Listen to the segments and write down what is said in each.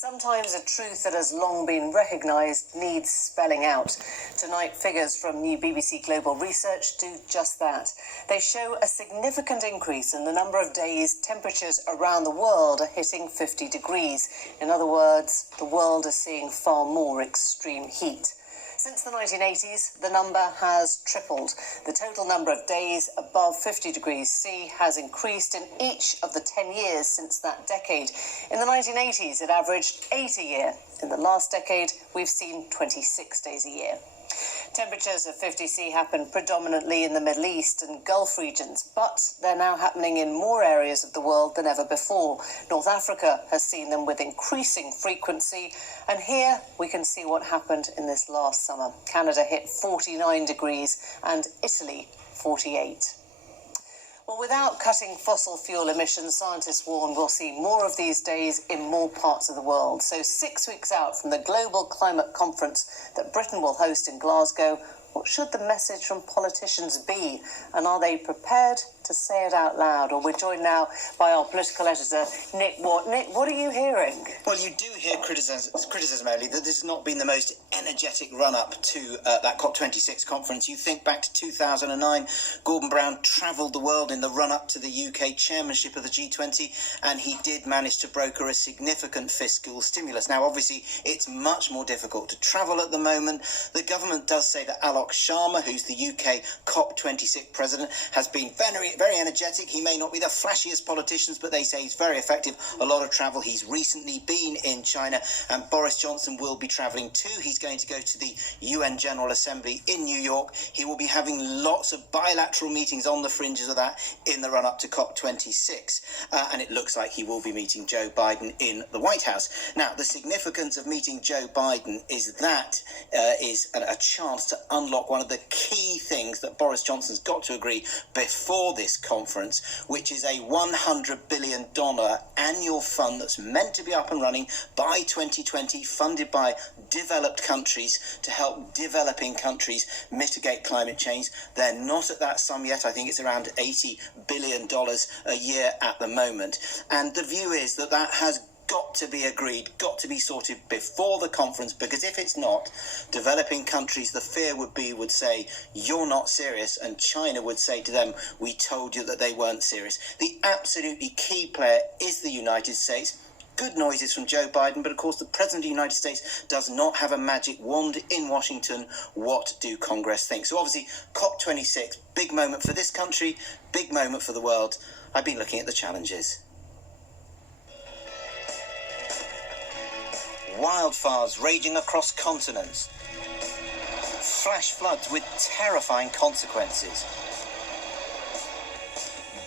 Sometimes a truth that has long been recognised needs spelling out. Tonight, figures from new BBC Global Research do just that. They show a significant increase in the number of days temperatures around the world are hitting 50 degrees. In other words, the world is seeing far more extreme heat. Since the 1980s, the number has tripled. The total number of days above 50 degrees C has increased in each of the 10 years since that decade. In the 1980s, it averaged 8 a year. In the last decade, we've seen 26 days a year. Temperatures of 50°C happen predominantly in the Middle East and Gulf regions, but they're now happening in more areas of the world than ever before. North Africa has seen them with increasing frequency, and here we can see what happened in this last summer. Canada hit 49 degrees and Italy 48. Well, without cutting fossil fuel emissions, scientists warn we'll see more of these days in more parts of the world. So 6 weeks out from the global climate conference that Britain will host in Glasgow, what should the message from politicians be? And are they prepared to say it out loud? Or we're joined now by our political editor, Nick Watt. Nick, what are you hearing? Well, you do hear criticism, Ellie, that this has not been the most energetic run-up to that COP26 conference. You think back to 2009, Gordon Brown travelled the world in the run-up to the UK chairmanship of the G20, and he did manage to broker a significant fiscal stimulus. Now, obviously, it's much more difficult to travel at the moment. The government does say that Alok Sharma, who's the UK COP26 president, has been very energetic. He may not be the flashiest politicians, but they say he's very effective. A lot of travel. He's recently been in China, and Boris Johnson will be travelling too. He's going to go to the UN General Assembly in New York. He will be having lots of bilateral meetings on the fringes of that in the run-up to COP26. And it looks like he will be meeting Joe Biden in the White House. Now, the significance of meeting Joe Biden is that is a chance to unlock one of the key things that Boris Johnson's got to agree before this conference, which is a $100 billion annual fund that's meant to be up and running by 2020, funded by developed countries to help developing countries mitigate climate change. They're not at that sum yet. I think it's around $80 billion a year at the moment. And the view is that that has got to be agreed, got to be sorted before the conference, because if it's not, developing countries, the fear would say, you're not serious, and China would say to them, we told you that they weren't serious. The absolutely key player is the United States. Good noises from Joe Biden, but of course the President of the United States does not have a magic wand in Washington. What do Congress think? So obviously, COP26, big moment for this country, big moment for the world. I've been looking at the challenges. Wildfires raging across continents. Flash floods with terrifying consequences.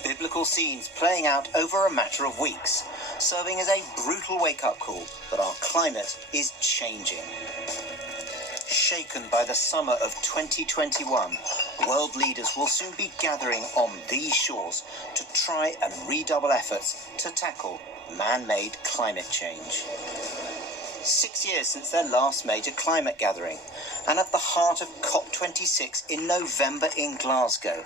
Biblical scenes playing out over a matter of weeks, serving as a brutal wake-up call that our climate is changing. Shaken by the summer of 2021, world leaders will soon be gathering on these shores to try and redouble efforts to tackle man-made climate change. 6 years since their last major climate gathering, and at the heart of COP26 in November in Glasgow,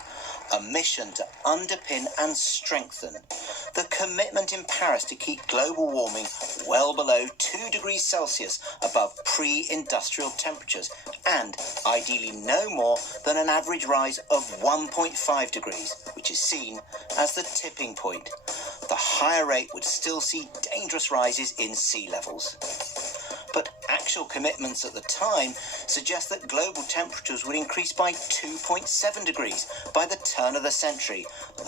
a mission to underpin and strengthen the commitment in Paris to keep global warming well below 2 degrees Celsius above pre-industrial temperatures, and ideally no more than an average rise of 1.5 degrees, which is seen as the tipping point. The higher rate would still see dangerous rises in sea levels. But actual commitments at the time suggest that global temperatures would increase by 2.7 degrees by the turn of the century.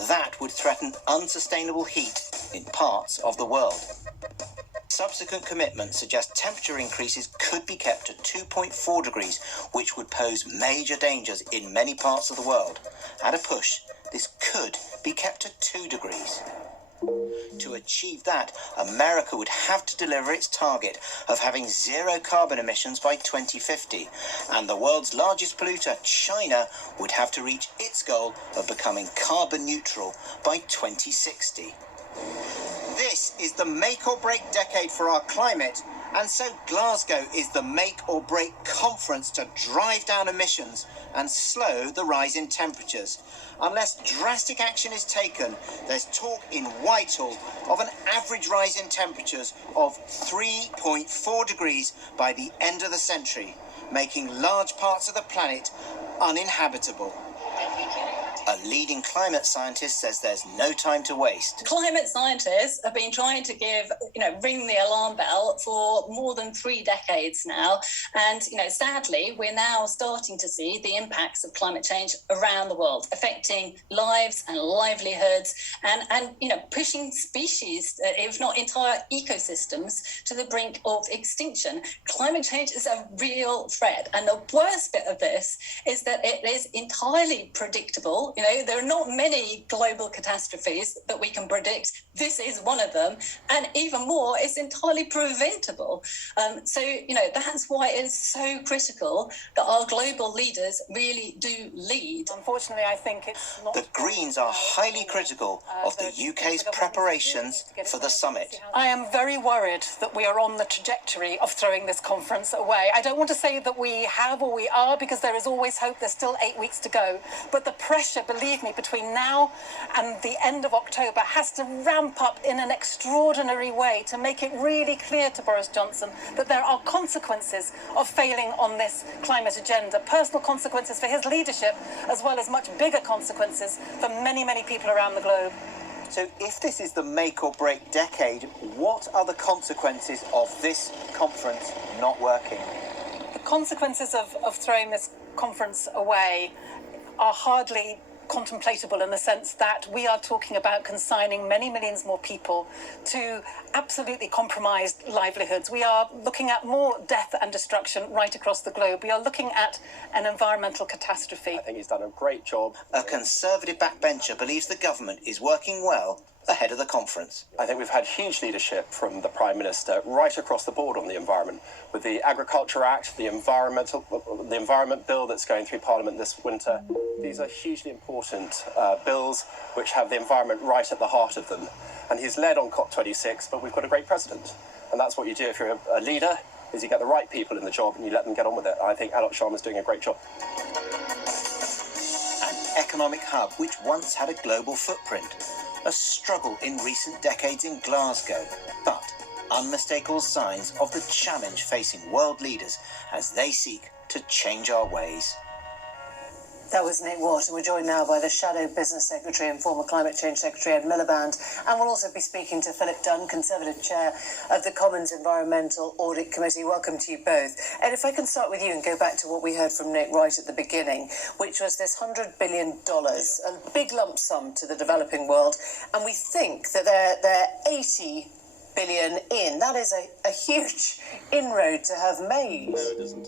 That would threaten unsustainable heat in parts of the world. Subsequent commitments suggest temperature increases could be kept at 2.4 degrees, which would pose major dangers in many parts of the world. At a push, this could be kept at 2 degrees. To achieve that, America would have to deliver its target of having zero carbon emissions by 2050, and the world's largest polluter, China, would have to reach its goal of becoming carbon neutral by 2060. This is the make or break decade for our climate, And so Glasgow is the make or break conference to drive down emissions and slow the rise in temperatures. Unless drastic action is taken, there's talk in Whitehall of an average rise in temperatures of 3.4 degrees by the end of the century, making large parts of the planet uninhabitable. A leading climate scientist says there's no time to waste. Climate scientists have been trying to ring the alarm bell for more than 3 decades now. And, sadly, we're now starting to see the impacts of climate change around the world, affecting lives and livelihoods and pushing species, if not entire ecosystems, to the brink of extinction. Climate change is a real threat. And the worst bit of this is that it is entirely predictable. There are not many global catastrophes that we can predict. This is one of them. And even more, it's entirely preventable. That's why it's so critical that our global leaders really do lead. Unfortunately, I think it's not... The Greens are highly critical of the UK's preparations for the summit. I am very worried that we are on the trajectory of throwing this conference away. I don't want to say that we have or we are, because there is always hope. There's still 8 weeks to go. But the pressure, believe me, between now and the end of October has to ramp up in an extraordinary way to make it really clear to Boris Johnson that there are consequences of failing on this climate agenda, personal consequences for his leadership, as well as much bigger consequences for many, many people around the globe. So if this is the make or break decade, what are the consequences of this conference not working? The consequences of throwing this conference away are hardly contemplatable, in the sense that we are talking about consigning many millions more people to absolutely compromised livelihoods. We are looking at more death and destruction right across the globe. We are looking at an environmental catastrophe. I think he's done a great job. A Conservative backbencher believes the government is working well ahead of the conference. I think we've had huge leadership from the Prime Minister right across the board on the environment, with the Agriculture Act, the Environment Bill that's going through Parliament this winter. These are hugely important bills which have the environment right at the heart of them. And he's led on COP26, but we've got a great president. And that's what you do if you're a leader, is you get the right people in the job and you let them get on with it. I think Alok Sharma's doing a great job. An economic hub which once had a global footprint. A struggle in recent decades in Glasgow, but unmistakable signs of the challenge facing world leaders as they seek to change our ways. That was Nick Watt, and we're joined now by the Shadow Business Secretary and former Climate Change Secretary Ed Miliband, and we'll also be speaking to Philip Dunn, Conservative Chair of the Commons Environmental Audit Committee. Welcome to you both. And if I can start with you and go back to what we heard from Nick right at the beginning, which was this $100 billion, a big lump sum to the developing world, and we think that they're 80 billion in. That is a huge inroad to have made. No, it isn't.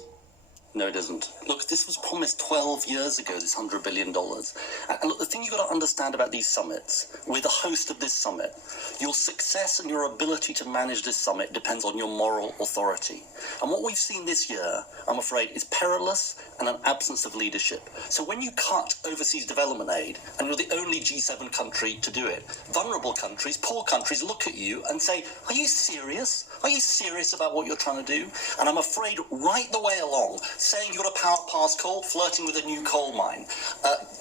No, it isn't. Look, this was promised 12 years ago, this $100 billion. And look, the thing you've got to understand about these summits, we're the host of this summit. Your success and your ability to manage this summit depends on your moral authority. And what we've seen this year, I'm afraid, is perilous and an absence of leadership. So when you cut overseas development aid, and you're the only G7 country to do it, vulnerable countries, poor countries look at you and say, are you serious? Are you serious about what you're trying to do? And I'm afraid right the way along, saying you've got to power past coal, flirting with a new coal mine,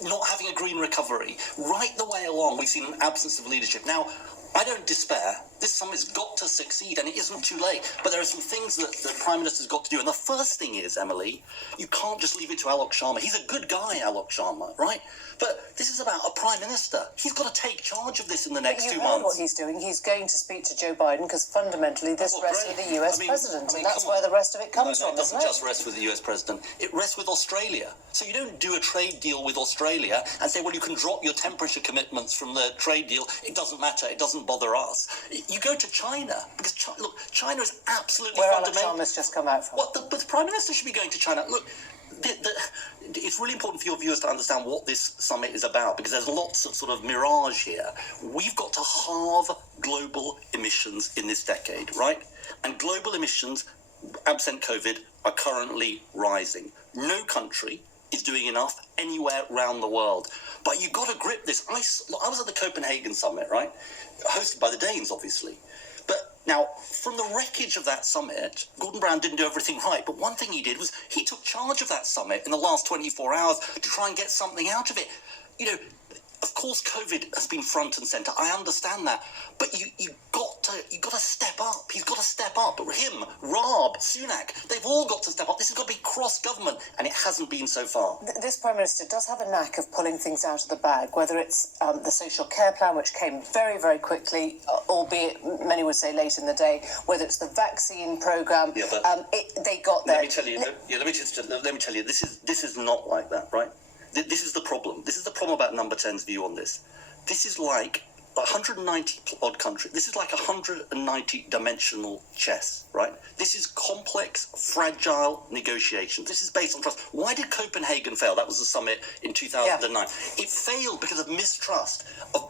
not having a green recovery, right the way along, we've seen an absence of leadership. Now, I don't despair. This summit's got to succeed, and it isn't too late. But there are some things that the Prime Minister's got to do. And the first thing is, Emily, you can't just leave it to Alok Sharma. He's a good guy, Alok Sharma, right? But this is about a Prime Minister. He's got to take charge of this in the next 2 months. What he's doing, he's going to speak to Joe Biden, because fundamentally this rests with the US president, and that's where the rest of it comes from, it doesn't just rest with the US president. It rests with Australia. So you don't do a trade deal with Australia and say, well, you can drop your temperature commitments from the trade deal. It doesn't matter. It doesn't bother us. You go to China, because, look, China is absolutely fundamental. Where Alok Sharma's just come out from. But the Prime Minister should be going to China. Look, it's really important for your viewers to understand what this summit is about, because there's lots of sort of mirage here. We've got to halve global emissions in this decade, right? And global emissions, absent COVID, are currently rising. No country is doing enough anywhere around the world. But you've got to grip this. I was at the Copenhagen summit, right? Hosted by the Danes, obviously. But Now, from the wreckage of that summit, Gordon Brown didn't do everything right, but one thing he did was he took charge of that summit in the last 24 hours to try and get something out of it. You know, of course, COVID has been front and centre. I understand that, but you got to step up. He's got to step up. But him, Raab, Sunak, they've all got to step up. This has got to be cross-government, and it hasn't been so far. This Prime Minister does have a knack of pulling things out of the bag, whether it's the social care plan, which came very, very quickly, albeit many would say late in the day, whether it's the vaccine programme, they got there. Let me tell you, let me tell you, this is not like that, right? This is the problem. This is the problem about Number 10's view on this. This is like 190 odd countries. This is like 190 dimensional chess, right? This is complex, fragile negotiations. This is based on trust. Why did Copenhagen fail? That was the summit in 2009. Yeah. It failed because of mistrust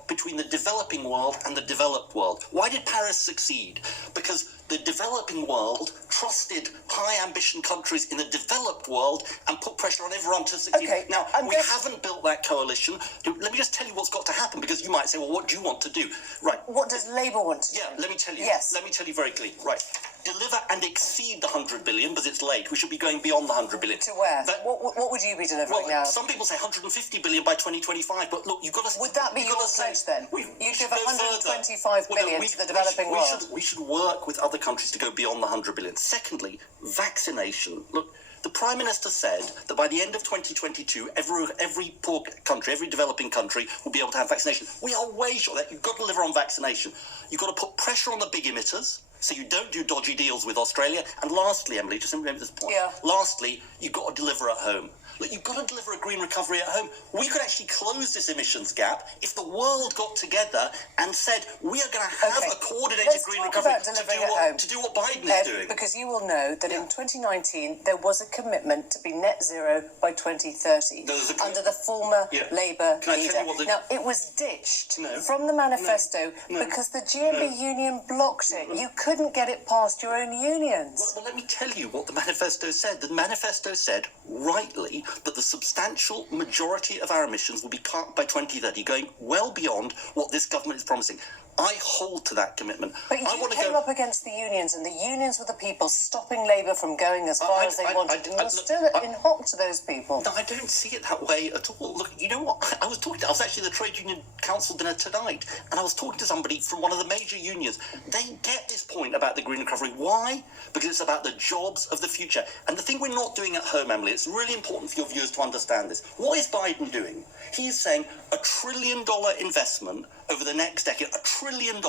between the developing world and the developed world. Why did Paris succeed? Because the developing world trusted high ambition countries in the developed world and put pressure on everyone to succeed. Okay, now, we haven't built that coalition. Let me just tell you what's got to happen, because you might say, well, what do you want to do? Right. What does Labour want to do? Yeah, let me tell you. Yes. Let me tell you very clearly. Right. Deliver and exceed the 100 billion, because it's late. We should be going beyond the 100 billion. To where? What would you be delivering now? Some people say 150 billion by 2025, but look, you've got to... Would that be your pledge then? You give 125 billion to the developing world. We should work with other countries to go beyond the 100 billion. Secondly, vaccination. Look, the Prime Minister said that by the end of 2022, every poor country, every developing country will be able to have vaccination. We are way short of that. You've got to deliver on vaccination. You've got to put pressure on the big emitters, so you don't do dodgy deals with Australia. And lastly, Emily, just remember this point. Yeah. Lastly, you've got to deliver at home. Look, you've got to deliver a green recovery at home. We could actually close this emissions gap if the world got together and said, we are going to have a coordinated green recovery to do what Biden is doing. Because you will know that in 2019, there was a commitment to be net zero by 2030 under the former Labour leader. Now, it was ditched from the manifesto because the GMB union blocked it. You couldn't get it past your own unions. Well, let me tell you what the manifesto said. The manifesto said, rightly, that the substantial majority of our emissions will be cut by 2030, going well beyond what this government is promising. I hold to that commitment. But you came up against the unions, and the unions were the people stopping Labour from going as far as they wanted. And you're still in hock to those people. No, I don't see it that way at all. Look, you know what? I was actually at the Trade Union Council dinner tonight, and I was talking to somebody from one of the major unions. They get this point about the green recovery. Why? Because it's about the jobs of the future. And the thing we're not doing at home, Emily, it's really important for your viewers to understand this. What is Biden doing? He's saying $1 trillion investment over the next decade, $1 trillion.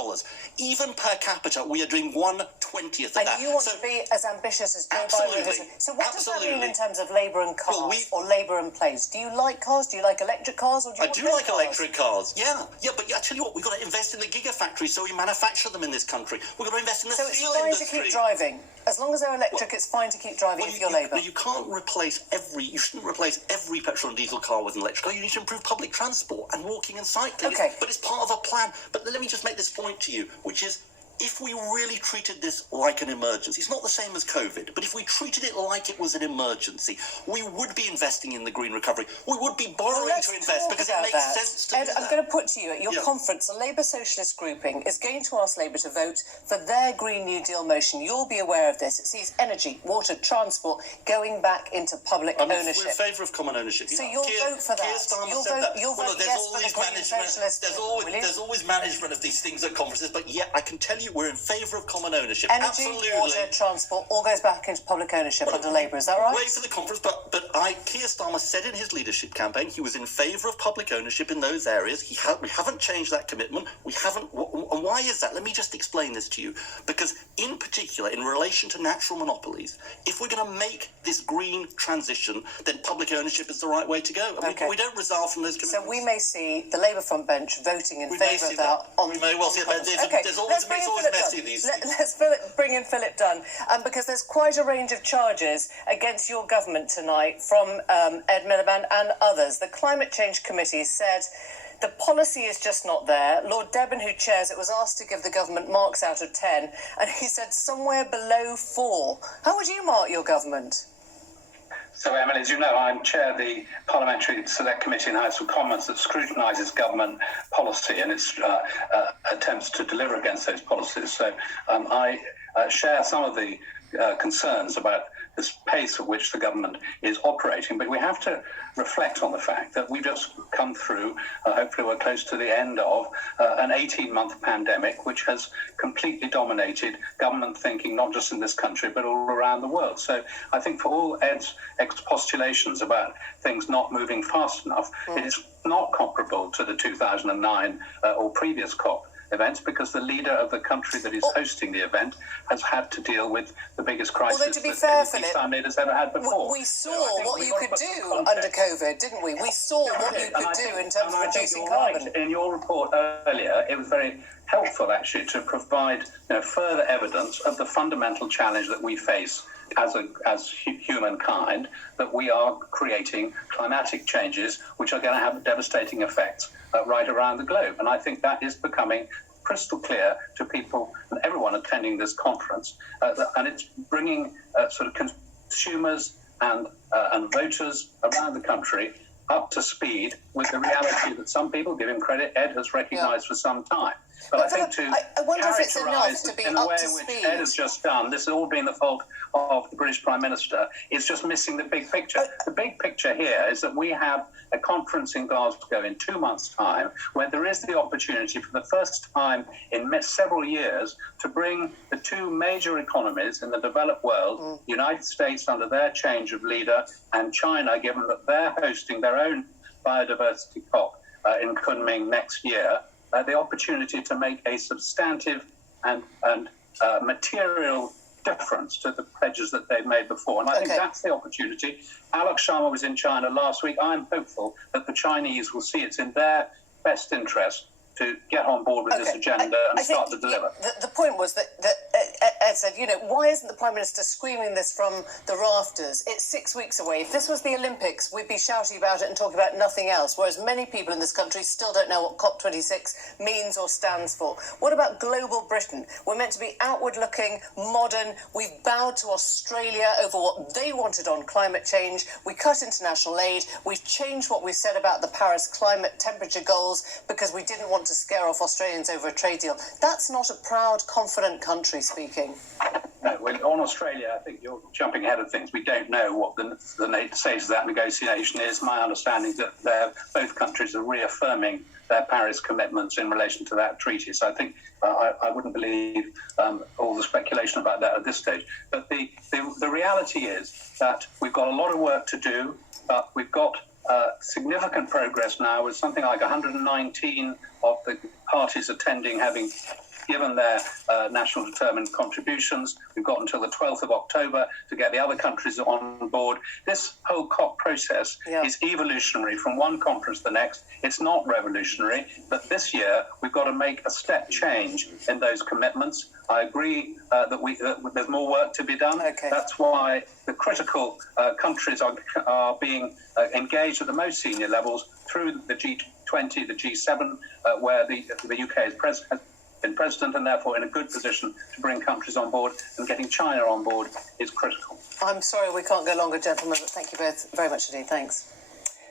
Even per capita, we are doing 1/20th of that. And you want to be as ambitious as Joe Biden is. So what does that mean in terms of labour and cars, or labour and planes? Do you like cars? Do you like electric cars? Or do you I do like electric cars. Yeah, but I tell you what, we've got to invest in the gigafactories so we manufacture them in this country. We've got to invest in the steel industry. So it's fine to keep driving. As long as they're electric, it's fine to keep driving if you're Labour. You can't replace you shouldn't replace every petrol and diesel car with an electric car. You need to improve public transport and walking and cycling. Okay. But it's part of a plan. But let me just make this point to you, which is, if we really treated this like an emergency, it's not the same as COVID, but if we treated it like it was an emergency, we would be investing in the green recovery. We would be borrowing to invest because it makes sense to do that. I'm going to put to you, at your conference, a Labour socialist grouping is going to ask Labour to vote for their Green New Deal motion. You'll be aware of this. It sees energy, water, transport going back into public ownership. We're in favour of common ownership. So you'll vote for that? You'll vote yes for the Green Socialist. There's always management of these things at conferences, but I can tell you we're in favour of common ownership. Energy, water, transport, all goes back into public ownership under Labour, is that right? Wait for the conference, but Keir Starmer said in his leadership campaign he was in favour of public ownership in those areas. We haven't changed that commitment. We haven't. And why is that? Let me just explain this to you. Because in particular, in relation to natural monopolies, if we're going to make this green transition, then public ownership is the right way to go. We don't resolve from those commitments. So we may see the Labour front bench voting in favour of that. We may well see it, but there's always messy. Let's bring in Philip Dunn, because there's quite a range of charges against your government tonight from Ed Miliband and others. The Climate Change Committee said the policy is just not there. Lord Debon, who chairs it, was asked to give the government marks out of 10, and he said somewhere below 4. How would you mark your government? So, Emily, as you know, I chair the Parliamentary Select Committee in the House of Commons that scrutinises government policy and its attempts to deliver against those policies. So I share some of the concerns about this pace at which the government is operating, but we have to reflect on the fact that we've just come through, hopefully we're close to the end of, an 18-month pandemic which has completely dominated government thinking, not just in this country, but all around the world. So I think for all Ed's expostulations about things not moving fast enough, it is not comparable to the 2009 or previous COP events, because the leader of the country that is hosting the event has had to deal with the biggest crisis although, to be fair, that East leaders ever had before. We saw what you could do under COVID, didn't we? We saw what you could do in terms of reducing carbon. Right. In your report earlier, it was very helpful, actually, to provide further evidence of the fundamental challenge that we face as humankind, that we are creating climatic changes which are going to have devastating effects right around the globe. And I think that is becoming crystal clear to people and everyone attending this conference, and it's bringing sort of consumers and voters around the country up to speed with the reality that some people, give him credit, Ed has recognised for some time. But I think I wonder if it's enough to be in the up way to in which speed. Ed has just done, this has all been the fault of the British Prime Minister, it's just missing the big picture. The big picture here is that we have a conference in Glasgow in 2 months' time where there is the opportunity for the first time in several years to bring the two major economies in the developed world, the United States under their change of leader, and China, given that they're hosting their own biodiversity COP in Kunming next year, the opportunity to make a substantive and material difference to the pledges that they've made before. And I think that's the opportunity. Alok Sharma was in China last week. I'm hopeful that the Chinese will see it's in their best interest to get on board with this agenda and start to deliver. The point was that Ed said, why isn't the Prime Minister screaming this from the rafters? It's 6 weeks away. If this was the Olympics, we'd be shouting about it and talking about nothing else, whereas many people in this country still don't know what COP26 means or stands for. What about global Britain? We're meant to be outward-looking, modern. We've bowed to Australia over what they wanted on climate change. We cut international aid. We've changed what we said about the Paris climate temperature goals because we didn't want to scare off Australians over a trade deal. That's not a proud, confident country speaking. No, on Australia, I think you're jumping ahead of things. We don't know what the status of that negotiation is. My understanding is that both countries are reaffirming their Paris commitments in relation to that treaty. So I think I wouldn't believe all the speculation about that at this stage. But the reality is that we've got a lot of work to do, but we've got significant progress now, with something like 119 of the parties attending having given their national determined contributions. We've got until the 12th of October to get the other countries on board. This whole COP process is evolutionary from one conference to the next. It's not revolutionary, but this year we've got to make a step change in those commitments. I agree that there's more work to be done. That's why the critical countries are being engaged at the most senior levels through the G20, the G7, where the UK has been president, and therefore in a good position to bring countries on board, and getting China on board is critical. I'm sorry we can't go longer, gentlemen, but thank you both very much indeed. Thanks.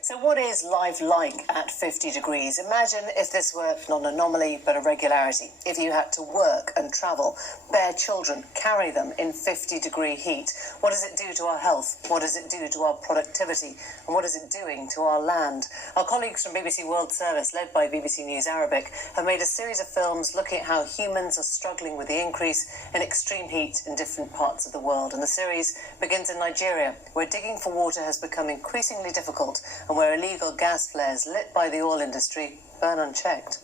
So what is life like at 50 degrees? Imagine if this were not an anomaly but a regularity. If you had to work and travel, bear children, carry them in 50-degree heat. What does it do to our health? What does it do to our productivity? And what is it doing to our land? Our colleagues from BBC World Service, led by BBC News Arabic, have made a series of films looking at how humans are struggling with the increase in extreme heat in different parts of the world. And the series begins in Nigeria, where digging for water has become increasingly difficult, and where illegal gas flares lit by the oil industry burn unchecked.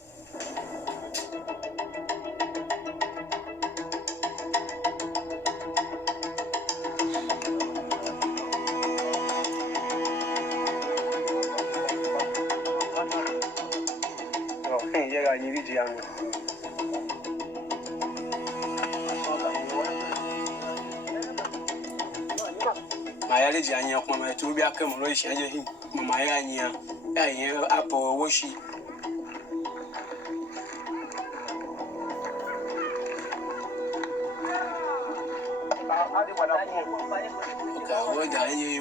Mayale janya kwa matubi akamro ishanje hi mamaya nya ya apo woshi what I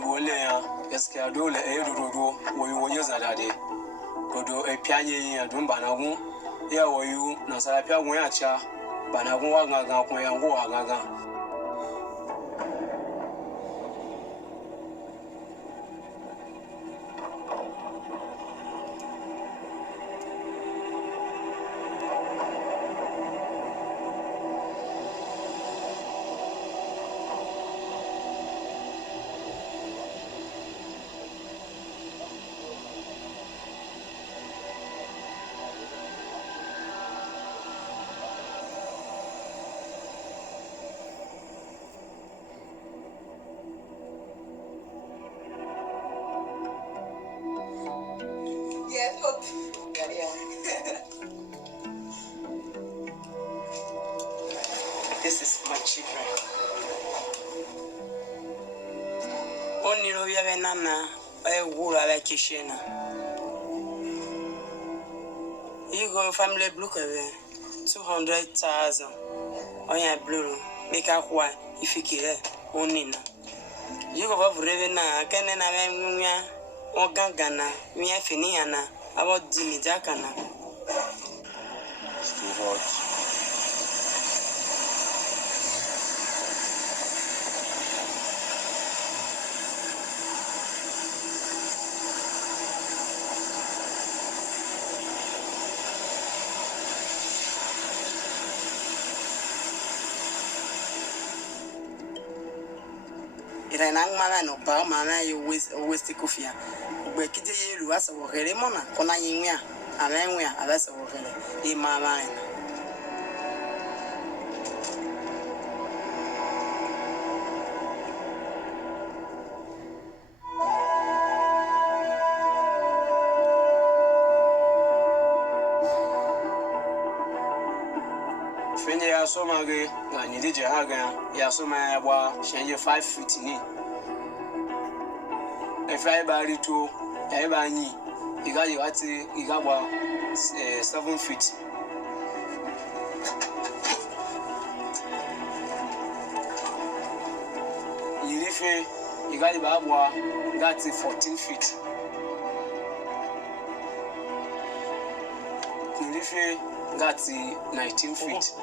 will gaskiya dole dodo woyo zadade dodo pianye ya dumba na hu ya woyu na sarapia hu ya cha bana hu wa gaga ko ya hu wa gaga. This is my children. Only know you have nana. I would like Kishena. You go family blue cover 200,000 on your blue. Make up why if you care only na. You go over Revena, Canana, or Gangana, we are Finiana about Jimmy Jackana. It's too hot. Irenang mama no ba mama you waste coffee. We kije yelu asa wo hele mona kona yinwa amenwa abasa wo hele e mama na. Fenye ya soma ge na nyidije haga ya soma ya bwa shenje 5 feet ni. If I buy to everybody, you got your you got 7 feet. You got your got 14 feet. You got 19 feet.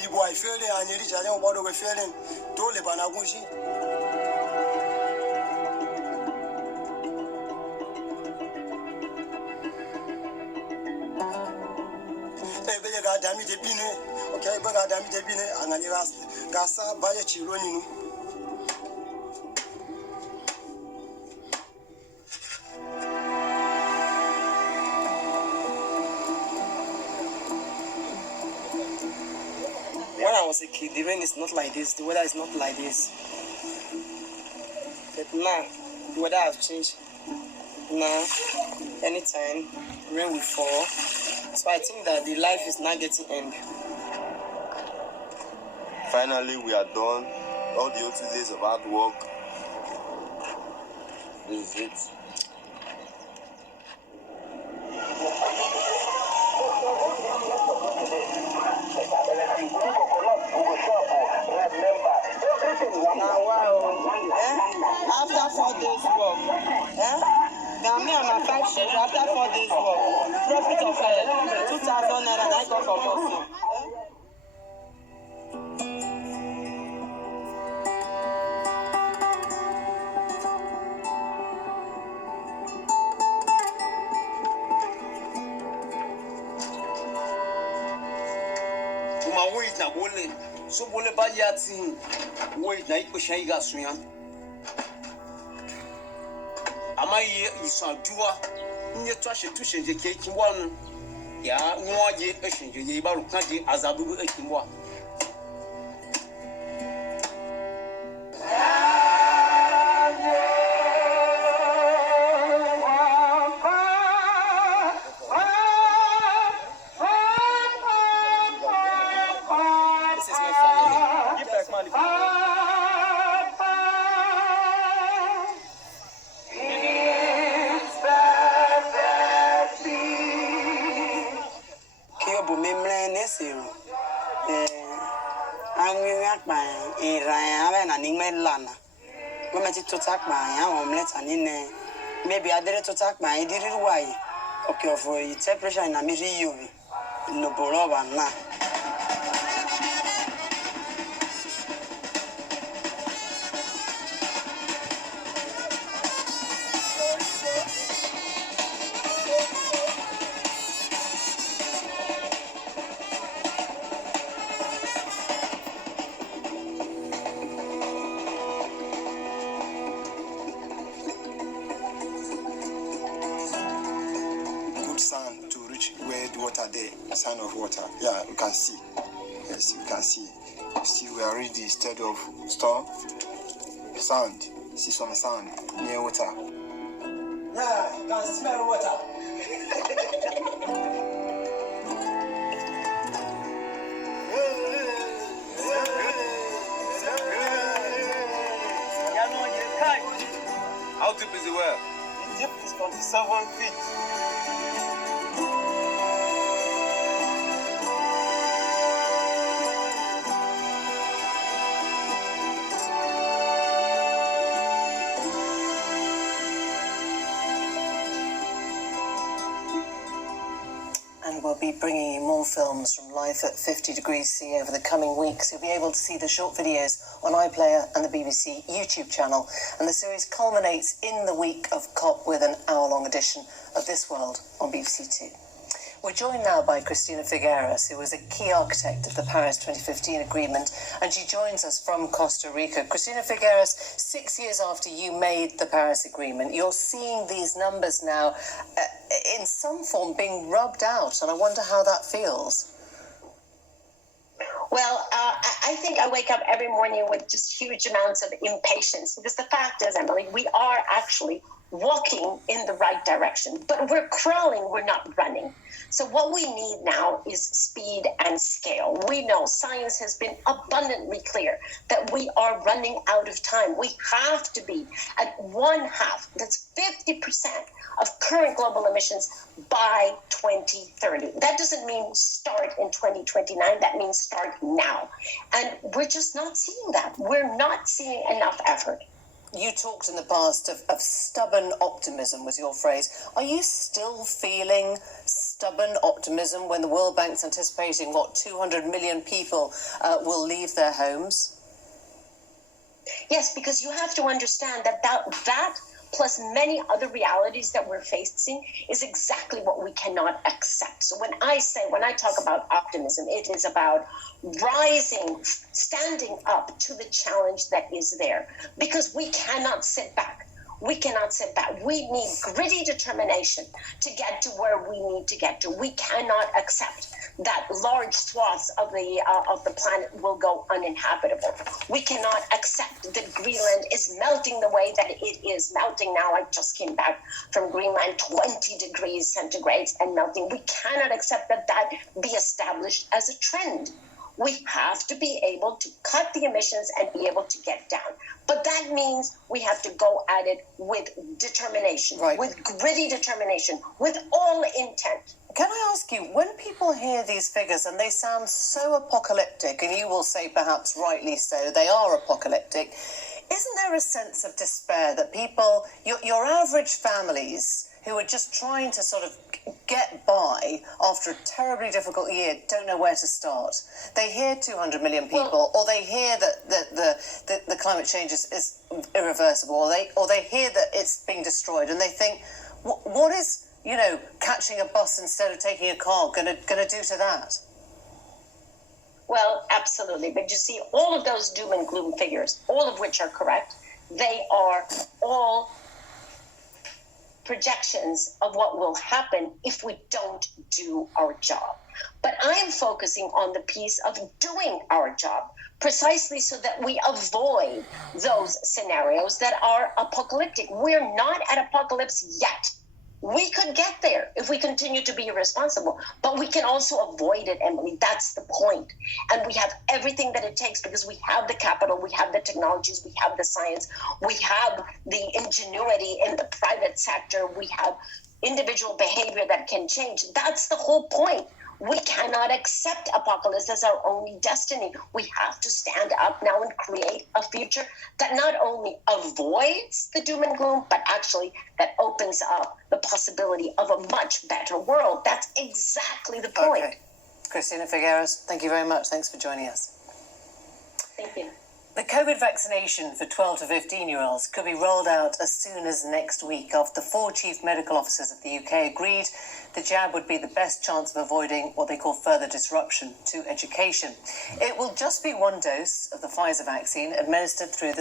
You boy feeling and you reach a young body with feeling told the Banagushi. They got damage the pine, okay, but got damage the pine, and then you ask Gasa by a children. When I was a kid, the rain is not like this, the weather is not like this. But now, the weather has changed. Now, anytime, rain will fall. So I think that the life is not getting end. Finally, we are done. All the 2 days of hard work. This is it. After 4 days work, now me and my 5 shifts after 4 days work, profit of 2,000 naira I got for boss. My weight na bole, so bole ba yati weight na iposhan iga suyan. Ama ye isadua nye twashe tushenje kekimwa no ya nwaje eshenje ye ba rukan je azabu ekimwa. This is my family. Give back money. Iran and Ingme Lana. Women to attack my omelette and in maybe I did to attack my did it why. Okay, for your temperature in a miri no borova na. Sand to reach where the water there, sand of water. Yeah, you can see. Yes, you can see. See, we are ready instead of storm. Sand. See some sand near water. Yeah, you can smell water. How deep is the well? The depth is 27 feet. And we'll be bringing you more films from life at 50 degrees C over the coming weeks. You'll be able to see the short videos on iPlayer and the BBC YouTube channel. And the series culminates in the week of COP with an hour-long edition of This World on BBC Two. We're joined now by Cristina Figueras, who was a key architect of the Paris 2015 agreement, and she joins us from Costa Rica. Cristina Figueras, 6 years after you made the Paris Agreement, you're seeing these numbers now in some form being rubbed out, and I wonder how that feels. Well, I think I wake up every morning with just huge amounts of impatience, because the fact is, Emily, we are actually walking in the right direction, but we're crawling, we're not running. So what we need now is speed and scale. We know science has been abundantly clear that we are running out of time. We have to be at 1/2, that's 50% of current global emissions by 2030. That doesn't mean start in 2029, that means start now. And we're just not seeing that. We're not seeing enough effort. You talked in the past of stubborn optimism, was your phrase. Are you still feeling stubborn optimism when the World Bank's anticipating, 200 million people will leave their homes? Yes, because you have to understand that plus many other realities that we're facing is exactly what we cannot accept. So when I talk about optimism, it is about rising, standing up to the challenge that is there, because we cannot sit back. We cannot sit back. We need gritty determination to get to where we need to get to. We cannot accept that large swaths of the planet will go uninhabitable. We cannot accept that Greenland is melting the way that it is melting now. I just came back from Greenland, 20 degrees centigrade and melting. We cannot accept that be established as a trend. We have to be able to cut the emissions and be able to get down. But that means we have to go at it with determination, right, with gritty determination, with all intent. Can I ask you, when people hear these figures and they sound so apocalyptic, and you will say perhaps rightly so, they are apocalyptic, isn't there a sense of despair that people, your average families who are just trying to sort of get by after a terribly difficult year don't know where to start? They hear 200 million people, or they hear that the climate change is irreversible, or they hear that it's being destroyed, and they think, what is, catching a bus instead of taking a car going to do to that? Well, absolutely. But you see, all of those doom and gloom figures, all of which are correct, they are all projections of what will happen if we don't do our job. But I'm focusing on the piece of doing our job, precisely so that we avoid those scenarios that are apocalyptic. We're not at apocalypse yet. We could get there if we continue to be irresponsible, but we can also avoid it, Emily. That's the point. And we have everything that it takes, because we have the capital, we have the technologies, we have the science, we have the ingenuity in the private sector, we have individual behavior that can change. That's the whole point. We cannot accept apocalypse as our only destiny. We have to stand up now and create a future that not only avoids the doom and gloom, but actually that opens up the possibility of a much better world. That's exactly the point. Okay. Cristina Figueres, thank you very much. Thanks for joining us. Thank you. The COVID vaccination for 12 to 15-year-olds could be rolled out as soon as next week after 4 chief medical officers of the UK agreed the jab would be the best chance of avoiding what they call further disruption to education. It will just be 1 dose of the Pfizer vaccine administered through the